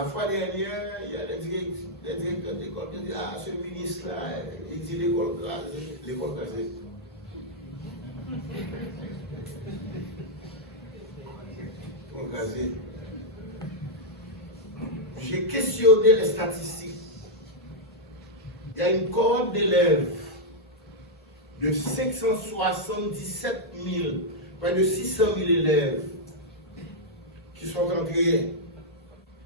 La fois dernière, il y a les directeurs d'école qui disent ah, ce ministre-là, il dit l'école crasée. L'école crasée. L'école crasée. J'ai questionné les statistiques. Il y a une cohorte d'élèves de 577 000, près de 600 000 élèves qui sont entrés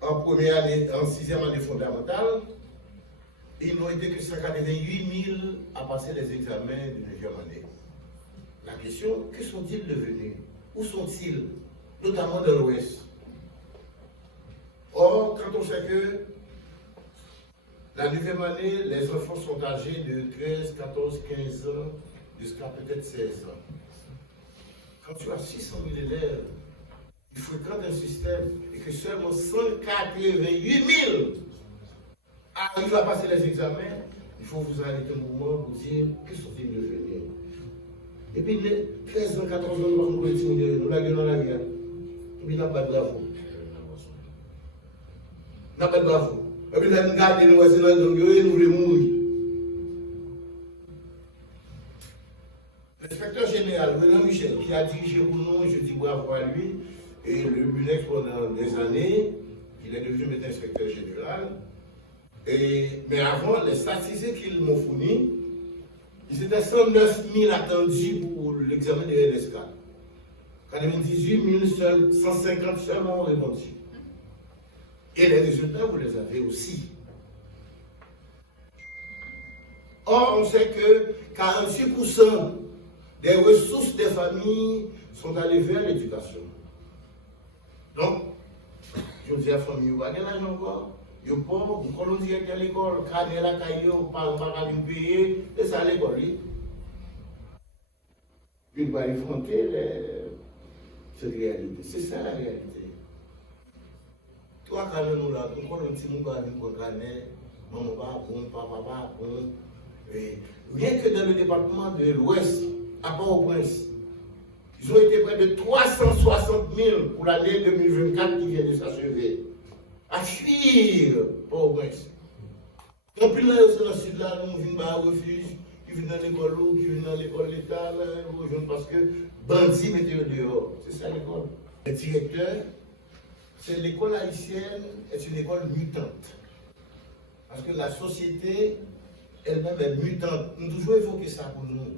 en première année, en sixième année fondamentale. Et ils n'ont été que 188 000 à passer les examens de neuvième année. La question, que sont-ils devenus? Où sont-ils? Notamment dans l'Ouest. Or, quand on sait que la neuvième année, les enfants sont âgés de 13, 14, 15 ans jusqu'à peut-être 16 ans. Quand tu as 600 000 élèves, il fréquente un système et que seulement 188 000 arrivent à passer les examens, il faut vous arrêter un moment pour dire que sont-ils devenus. Et puis, les 13 ans, 14 ans, nous la gueule dans la guerre. Et puis, n'a pas de bravo. N'a pas de bravo. Et puis, nous regardons, nous voyons dans le gueule, nous voulons mourir. L'inspecteur général, Renan Michel, qui a dirigé pour nous, je dis bravo à lui, et le BUNEX pendant des années, il est devenu maintenant inspecteur général. Mais avant, les statistiques qu'ils m'ont fournies, ils étaient 109 000 attendus pour l'examen de LSK. 98 150 seulement ont répondu. Et les résultats, vous les avez aussi. Or, on sait que 46% des ressources des familles sont allées vers l'éducation. Donc, je dis à la famille, vous avez l'argent encore? Vous n'avez pas, vous colonisiez à l'école, cadet la caillou, pas payer, et ça à l'école. Il va affronter cette réalité. C'est ça la réalité. Toi, quand nous là, nous colonisions, nous avons maman pas bon, papa pas bon. Rien que dans le département de l'Ouest, à Port-au-Prince, ils ont été près de 360 000 pour l'année 2024 qui vient de s'achever. À fuir Port-au-Prince. Donc, puis là, dans le sud, là, nous venons à un refuge, qui viennent dans l'école l'eau, qui viennent dans l'école l'État, parce que bandits mettent dehors. C'est ça l'école. Le directeur, c'est l'école haïtienne, est une école mutante. Parce que la société elle-même est mutante. Nous toujours évoqué ça pour nous.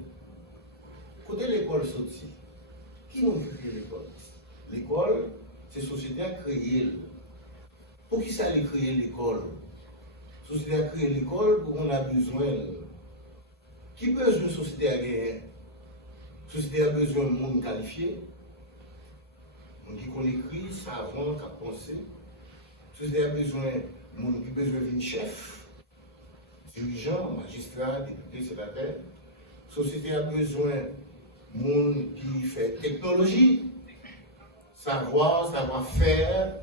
Côté l'école sortie, qui ont créé l'école? L'école, c'est la société a créé. Pour qui ça a créé l'école? La société a créé l'école pour qu'on a besoin. Qui besoin de société à gagner? La société a besoin de monde qualifié. On dit qu'on écrit, savant, qui a pensé. La société a besoin de monde qui a besoin d'un chef, dirigeant, magistrat, député, sénateur. La société a besoin de monde qui fait technologie, savoir-faire.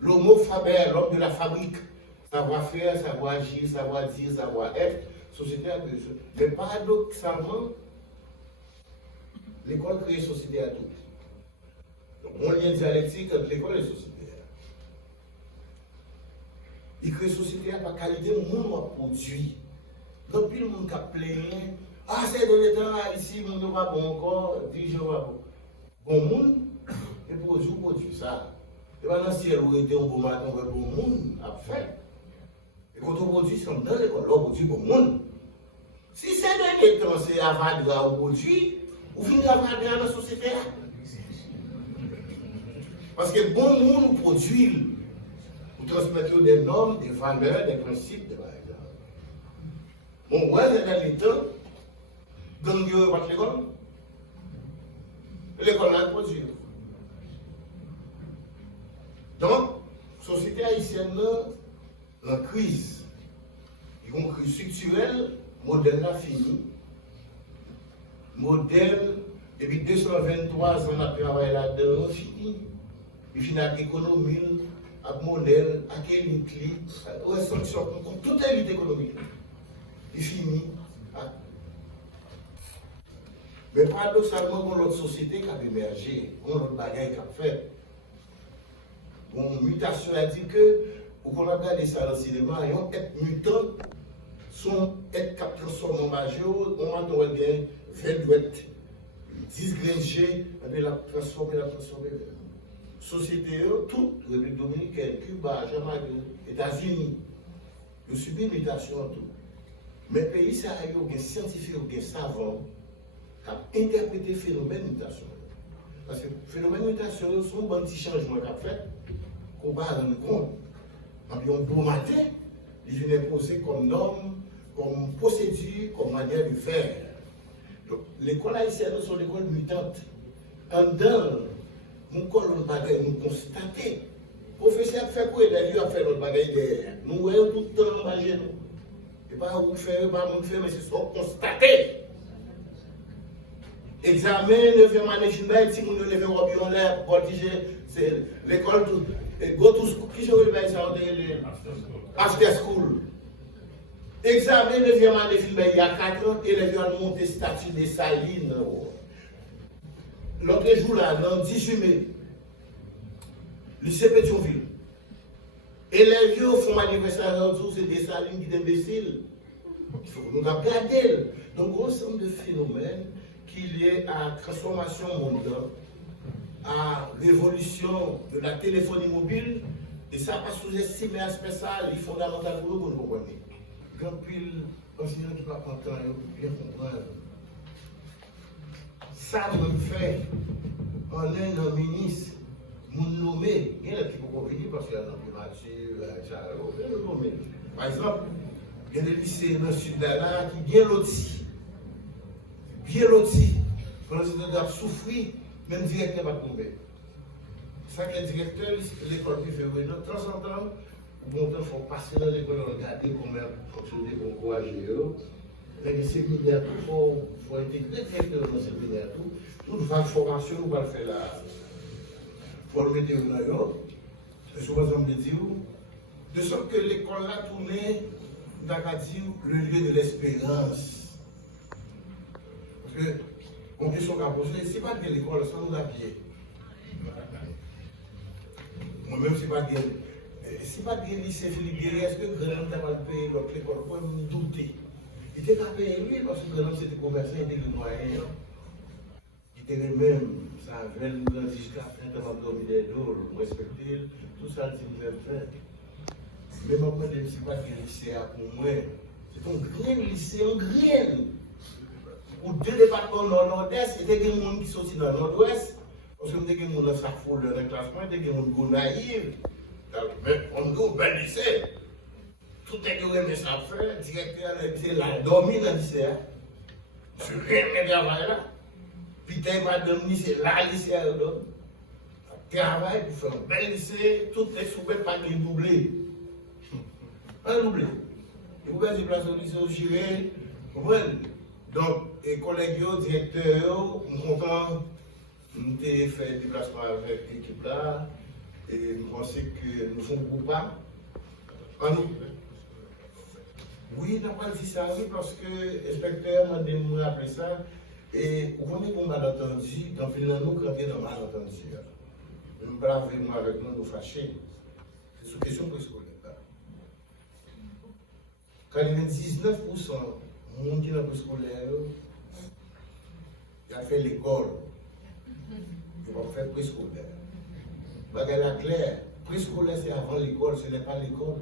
L'homo faber, l'homme de la fabrique, savoir-faire, savoir agir, savoir dire, savoir être, société a besoin. Mais paradoxalement, l'école crée société à tout. Donc, mon lien dialectique entre l'école et la société. Il crée société à la qualité du monde produit. Donc, puis le monde qui a plaigné, ah, c'est dans le temps, ici, le monde n'est pas bon encore, dirigeant pas bon. Bon monde, et produit ça. Et maintenant, si elle aurait été un bon matin, un bon monde, à faire. Et quand on produit, c'est dans l'école, on produit bon monde. Si c'est dans les temps, c'est Avadra au produit, ou finir Avadra dans la société. Parce que bon monde produit, vous transmettez des normes, des valeurs, des principes, des valeurs. Bon, ouais, c'est dans les temps, gang de votre l'école. L'école là produit. Donc, la société haïtienne en crise. Il y a une crise structurelle, modèle là fini. Modèle, depuis 223 ans, on a travaillé là-dedans, fini. Il finit avec l'économie, avec modèle, avec élite, toute élite économique. Il finit. Mais paradoxalement, on a l'autre société qui a émergé, on a l'autre bagaille qui a fait. Bon, mutation a dit que ou qu'on a regardé ça dans le cinéma, et on est mutant, son être qui transformé en major, on a dans le velvet, 10 gringés, et puis la transformé. Société, toute République dominicaine, Cuba, Jamaïque, États-Unis, ils subissent l'imitation en tout. Mais pays, ça a eu des scientifiques, des savants, qui ont interprété le phénomène de mutation. Parce que le phénomène de mutation, c'est un bon petit changement qu'on a fait, qu'on va rendre compte. On bon matin, il vient imposer comme norme, comme procédure, comme manière de faire. Donc, l'école haïtienne, c'est l'école mutante. En dedans, nous collons le bagage, nous constatons. Le professeur fait quoi? Il a fait notre bagage derrière. Nous voyons tout le temps en nous. Et pas où faire, pas où faire, mais c'est ça constaté. Examen, 9e année, si vous levez au en l'air, c'est l'école tout. Go to school, qui je vais ça after school. Examen, 9e année, il y a 4 ans, et les gens ont monté statut de Saline. L'autre jour là, dans 18 mai, lycée Pétionville. Et les vieux font anniversaire autour, c'est des salines qui sont imbéciles. Il faut nous regarder. Donc, ensemble de phénomènes qui liés à la transformation mondiale, à l'évolution de la téléphonie mobile, et ça pas sous-estimer l'aspect ça, il est fondamental pour nous comprendre. Quand pile, enseignant qui va entendre, bien comprendre. Ça me fait, en est un ministre, nous nommer, il y en a qui peuvent venir parce qu'il y a un primature, ça, on peut nommer. Par exemple, il y a des lycées dans le sud d'Ala qui bien lotis. Bien lotis. Quand les étudiants doivent souffrir, même le directeur va tomber. Ça que les directeurs, l'école privée, de temps en temps, bon temps, il faut passer dans l'école, regarder comment fonctionner, pour encourager eux. Avec les séminaires, il faut intégrer directement dans le séminaire. Toute formation, on va le faire là. Pour le mettre au noyau. Et souvent, on me dit, de sorte que l'école là tournée, le lieu de l'espérance. Parce que, on question qu'a posée, c'est pas que l'école, ça nous a pied. Moi-même, c'est pas que. Si pas que le lycée Philippe Guéry, est-ce que Grand n'a pas payé l'autre école? Pour me douter. Il était pas payé lui parce que Grand c'était commerçant, il était le moyen. Il était même, ça avait le grand jusqu'à la fin de ma dormir des dos, respecter, tout ça, il devait faire. Mais moi, je ne sais pas que le lycée a pour moi. C'est un grand lycée, un grand. Ou deux départements nord-nord-est, il y a des gens qui sont dans le nord-ouest. Parce que des gens dans sa foule dans le classement, des gens qui sont naïfs. Mais on dit, ben lycée, tout est que mais ça fait, le directeur a dormi dans le lycée. Je rien de travail là. Puis il va dormir, c'est là le lycée. Travail pour faire un bel lycée, tout est souvent pas de doublé. Un doublé. Et vous pouvez déplacer au lycée au Chiré, vous comprenez? Donc, les collègues, directeurs, nous sommes contents, nous avons fait des déplacements avec l'équipe là. Et nous pensons que nous sommes beaucoup pas. Oui, nous n'avons pas dit ça, oui, parce que l'inspecteur m'a dit de rappeler ça. Et vous voyez qu'on malentendu, dans le final, nous, quand on est dans malentendu, nous bravons moi avec nous, nous fâcher. C'est sous question préscolaire. Quand il y a 19% de monde qui est dans le préscolaire, il a fait l'école. Il va faire préscolaire. Bagala clair, préscolaire c'est avant l'école, ce n'est pas l'école.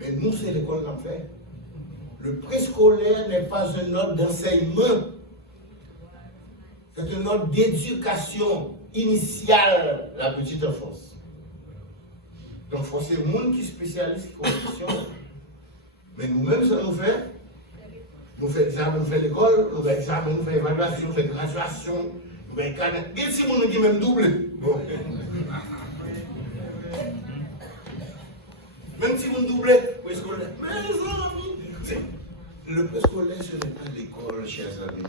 Mais nous, c'est l'école qu'on fait. Le préscolaire n'est pas un ordre d'enseignement. C'est un ordre d'éducation initiale la petite enfance. Donc, c'est le monde qui spécialise la correction. Mais nous-mêmes, ça nous fait. Nous faisons examen, nous faisons l'école, nous faisons examen, nous faisons évaluation, nous faisons graduation. Mais si vous nous dites même double, bon. Même si vous nous doublez, préscolaire. Mais les amis, le préscolaire, ce n'est pas l'école, chers amis.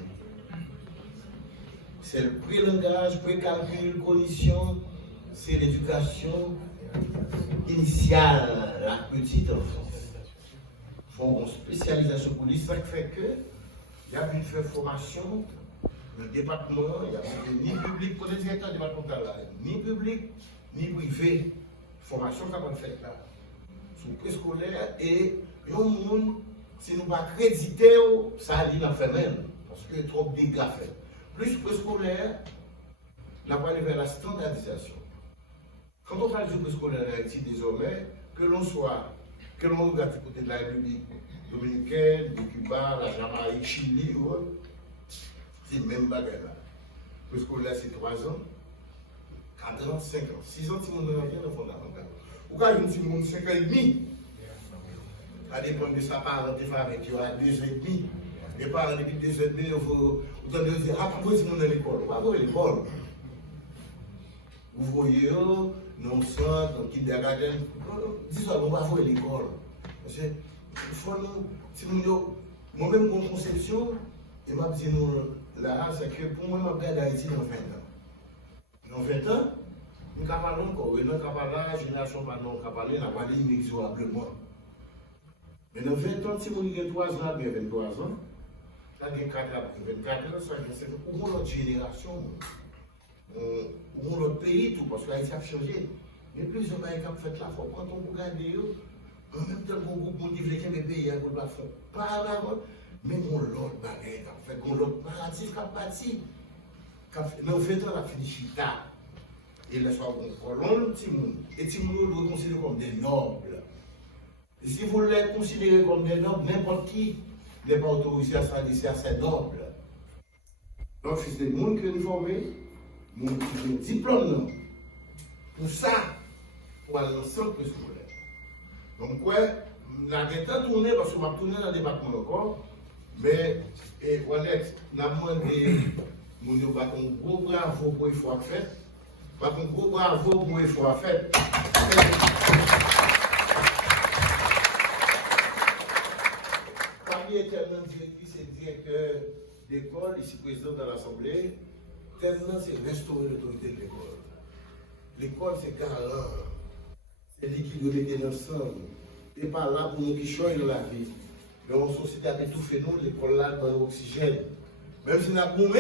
C'est le pré-langage, pré-calcul, cognition, c'est l'éducation initiale, la petite enfance. Il faut une spécialisation pour lui, ça fait que il y a pu faire formation. Le département, il y a ni public, pour le directeur départemental, ni public, ni privé, formation qui va faire là, sous préscolaire, et un monde, si nous ne pas créditer, ça a n'a fait même, parce que trop de dégâts fait. Plus préscolaire, on va aller vers la standardisation. Quand on parle de préscolaire en Haïti désormais, que l'on regarde du côté de la République dominicaine, de Cuba, la Jamaïque, Chili, c'est le même bagage là. Préscolaire c'est 3 ans, 4 ans, 5 ans, 6 ans, si on a rien de fondamental. Ou quand on dit 5 ans et demi, ça dépend de sa parenté avec qui a 2 ans et demi. Les parents depuis 2 ans et demi, il faut dire, ah, pourquoi si on est à l'école? Pas à l'école. Vous voyez, dans le centre, dans le kindergarten, dis-moi, on va voir l'école. Parce que, il faut nous, si nous, moi-même, mon conception, et m'a dit nous là, c'est que pour moi, je vais d'Haïti dans 20 ans. Dans 20 ans, nous parlons encore, et nous parlons la génération, nous parlons, nous parlons inexorablement. Mais dans 20 ans, si vous avez 3 ans, bien 23 ans, ça a 4 ans, 24 ans, ça a pour notre génération. Ou notre pays, tout, parce que l'Haïti a changé. Mais plus de choses qui fait là, il faut quand on regarde, en même temps qu'on groupe développé les pays, il ne faut pas là, mais on l'autre bagaille, on l'autre narratif qui a parti. Mais en fait, on a fini chita. Et là, soit on colonne, et Timoun doit considérer comme des nobles. Et si vous les considérez comme des nobles, n'importe qui n'est pas autorisé à s'adresser à ces nobles. Donc, c'est des gens qui sont formés. Mon diplôme, pour ça, pour aller dans le centre scolaire. Donc, ouais, la temps tourné parce qu'on va tourner dans le département encore, mais, Wallet, on a demandé, mon Dieu, un gros bravo pour l'effort à faire. Un gros bravo pour l'effort à faire. Parmi éternellement directrice et directeur d'école, ici président de l'Assemblée, tellement c'est restaurer l'autorité de l'école. L'école, c'est garant. C'est lui qui doit mettre ensemble. Et pas là pour nous qui changent dans la vie. Mais en société a tout fait nous, l'école là dans l'oxygène. Même si on a boumé,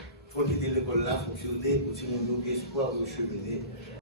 il faut quitter l'école là, fonctionner, pour que nous ayons espoir de cheminer.